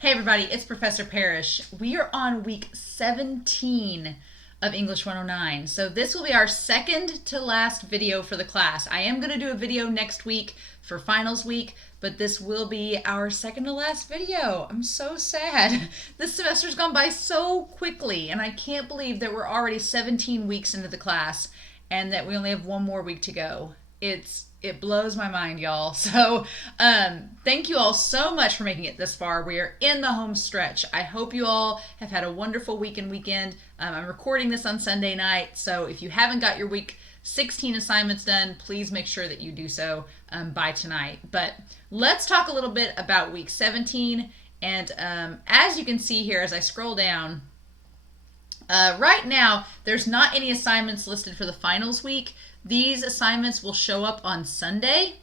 Hey everybody, it's Professor Parish. We are on week 17 of English 109. So this will be our second to last video for the class. I am going to do a video next week for finals week, but this will be our second to last video. I'm so sad. This semester's gone by so quickly, and I can't believe that we're already 17 weeks into the class and that we only have one more week to go. It blows my mind, y'all. So thank you all so much for making it this far. We are in the home stretch. I hope you all have had a wonderful week and weekend. I'm recording this on Sunday night, so if you haven't got your week 16 assignments done, please make sure that you do so by tonight. But let's talk a little bit about week 17. And as you can see here, as I scroll down, right now, there's not any assignments listed for the finals week. These assignments will show up on Sunday.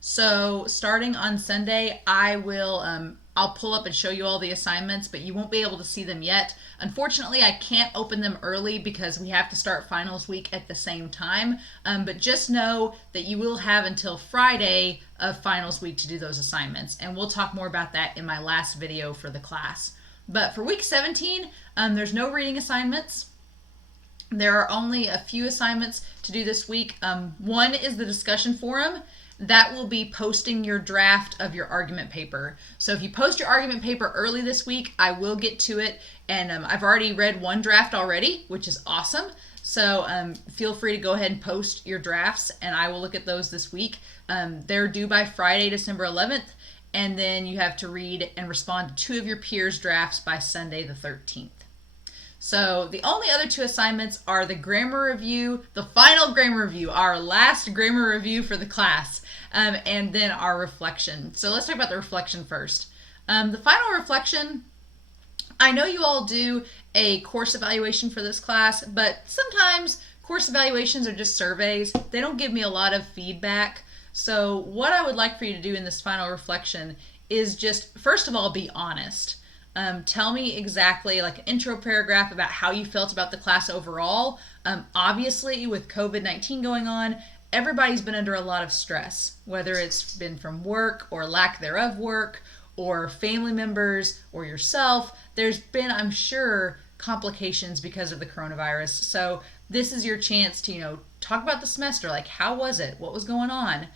So starting on Sunday, I'll pull up and show you all the assignments, but you won't be able to see them yet. Unfortunately, I can't open them early because we have to start finals week at the same time. But just know that you will have until Friday of finals week to do those assignments. And we'll talk more about that in my last video for the class. But for week 17, there's no reading assignments. There are only a few assignments to do this week. One is the discussion forum. That will be posting your draft of your argument paper. So if you post your argument paper early this week, I will get to it. And I've already read one draft already, which is awesome. So feel free to go ahead and post your drafts, and I will look at those this week. They're due by Friday, December 11th. And then you have to read and respond to two of your peers' drafts by Sunday the 13th. So the only other two assignments are the grammar review, the final grammar review, our last grammar review for the class, and then our reflection. So let's talk about the reflection first. The final reflection, I know you all do a course evaluation for this class, but sometimes course evaluations are just surveys. They don't give me a lot of feedback. So what I would like for you to do in this final reflection is just, first of all, be honest. Tell me exactly, like an intro paragraph about how you felt about the class overall. Obviously, with COVID-19 going on, everybody's been under a lot of stress, whether it's been from work or lack thereof work, or family members, or yourself. There's been, I'm sure, complications because of the coronavirus. So this is your chance to, talk about the semester. Like, how was it? What was going on?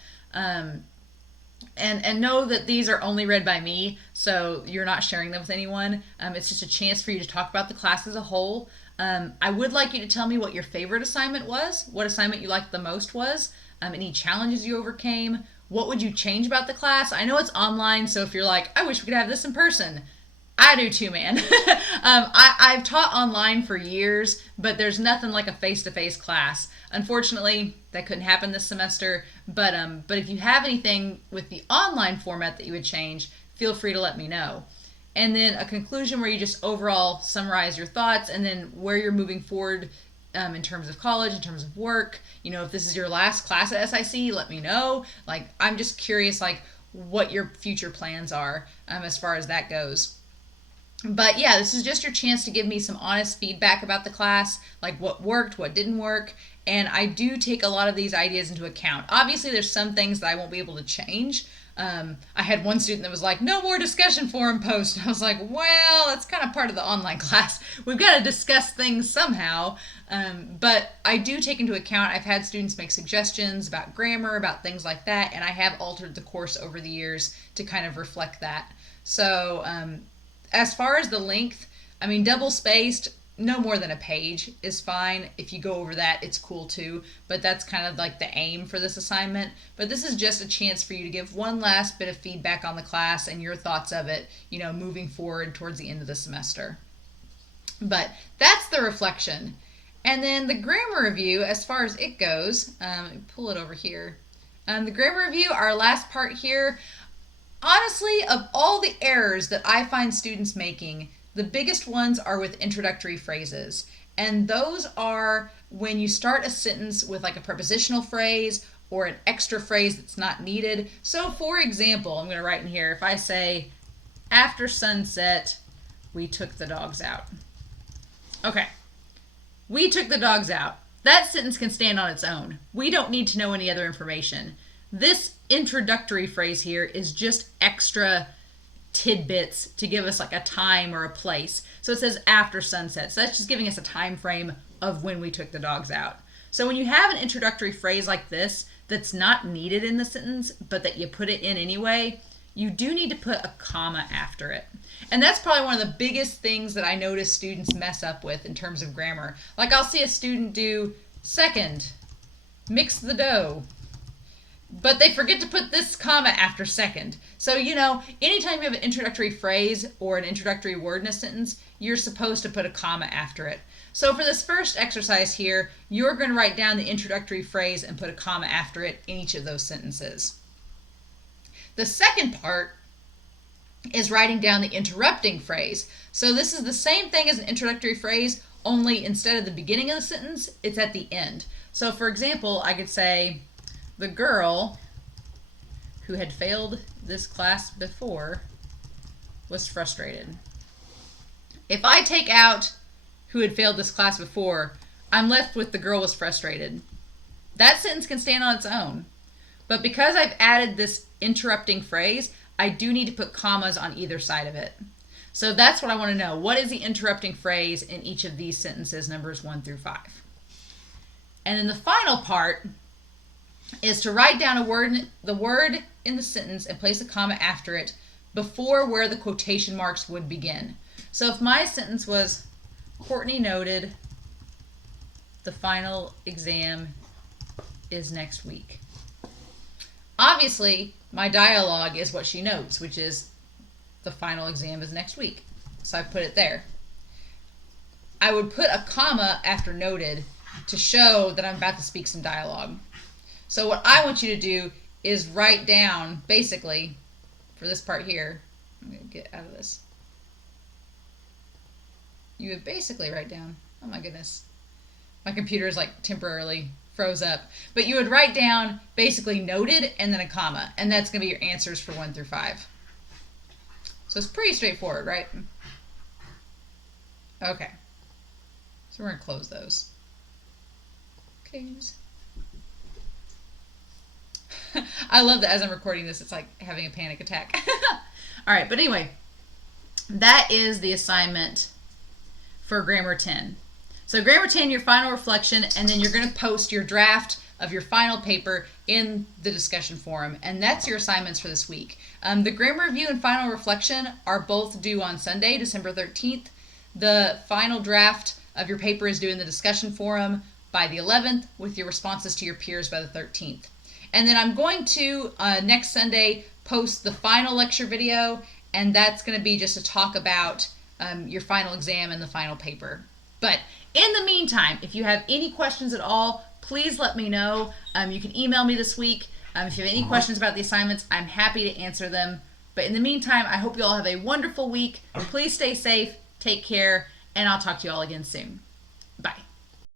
And know that these are only read by me, so you're not sharing them with anyone. It's just a chance for you to talk about the class as a whole. I would like you to tell me what your favorite assignment was, what assignment you liked the most was, any challenges you overcame, what would you change about the class. I know it's online, so if you're like, I wish we could have this in person, I do too, man. I've taught online for years, but there's nothing like a face-to-face class. Unfortunately, that couldn't happen this semester, but if you have anything with the online format that you would change, feel free to let me know. And then a conclusion where you just overall summarize your thoughts, and then where you're moving forward in terms of college, in terms of work. If this is your last class at SIC, let me know. Like, I'm just curious, like, what your future plans are as far as that goes. But yeah, this is just your chance to give me some honest feedback about the class, like what worked, what didn't work, and I do take a lot of these ideas into account. Obviously, there's some things that I won't be able to change. I had one student that was like, no more discussion forum posts. I was like, well, that's kind of part of the online class. We've got to discuss things somehow. But I do take into account, I've had students make suggestions about grammar, about things like that, and I have altered the course over the years to kind of reflect that. So, as far as the length, double spaced, no more than a page is fine. If you go over that, it's cool too. But that's kind of like the aim for this assignment. But this is just a chance for you to give one last bit of feedback on the class and your thoughts of it, moving forward towards the end of the semester. But that's the reflection. And then the grammar review, as far as it goes, let me pull it over here. The grammar review, our last part here, honestly, of all the errors that I find students making, the biggest ones are with introductory phrases. And those are when you start a sentence with like a prepositional phrase or an extra phrase that's not needed. So for example, I'm going to write in here, if I say, after sunset, we took the dogs out. Okay, we took the dogs out. That sentence can stand on its own. We don't need to know any other information. This introductory phrase here is just extra tidbits to give us like a time or a place. So it says after sunset. So that's just giving us a time frame of when we took the dogs out. So when you have an introductory phrase like this that's not needed in the sentence, but that you put it in anyway, you do need to put a comma after it. And that's probably one of the biggest things that I notice students mess up with in terms of grammar. Like I'll see a student do second, mix the dough, but they forget to put this comma after second. So, you know, anytime you have an introductory phrase or an introductory word in a sentence, you're supposed to put a comma after it. So for this first exercise here, you're going to write down the introductory phrase and put a comma after it in each of those sentences. The second part is writing down the interrupting phrase. So this is the same thing as an introductory phrase, only instead of the beginning of the sentence, it's at the end. So for example, I could say, the girl who had failed this class before was frustrated. If I take out who had failed this class before, I'm left with the girl was frustrated. That sentence can stand on its own. But because I've added this interrupting phrase, I do need to put commas on either side of it. So that's what I want to know. What is the interrupting phrase in each of these sentences, numbers 1 through 5? And then the final part is to write down the word in the sentence and place a comma after it before where the quotation marks would begin. So if my sentence was, Courtney noted the final exam is next week. Obviously, my dialogue is what she notes, which is the final exam is next week. So I put it there. I would put a comma after noted to show that I'm about to speak some dialogue. So what I want you to do is write down, basically, for this part here, I'm going to get out of this. You would basically write down, oh my goodness, my computer is like temporarily froze up. But you would write down basically noted and then a comma, and that's going to be your answers for 1 through 5. So it's pretty straightforward, right? Okay. So we're going to close those. Close. I love that as I'm recording this, it's like having a panic attack. All right, but anyway, that is the assignment for Grammar 10. So Grammar 10, your final reflection, and then you're going to post your draft of your final paper in the discussion forum, and that's your assignments for this week. The grammar review and final reflection are both due on Sunday, December 13th. The final draft of your paper is due in the discussion forum by the 11th, with your responses to your peers by the 13th. And then I'm going to, next Sunday, post the final lecture video, and that's going to be just to talk about your final exam and the final paper. But in the meantime, if you have any questions at all, please let me know. You can email me this week. If you have any questions about the assignments, I'm happy to answer them. But in the meantime, I hope you all have a wonderful week. Please stay safe, take care, and I'll talk to you all again soon.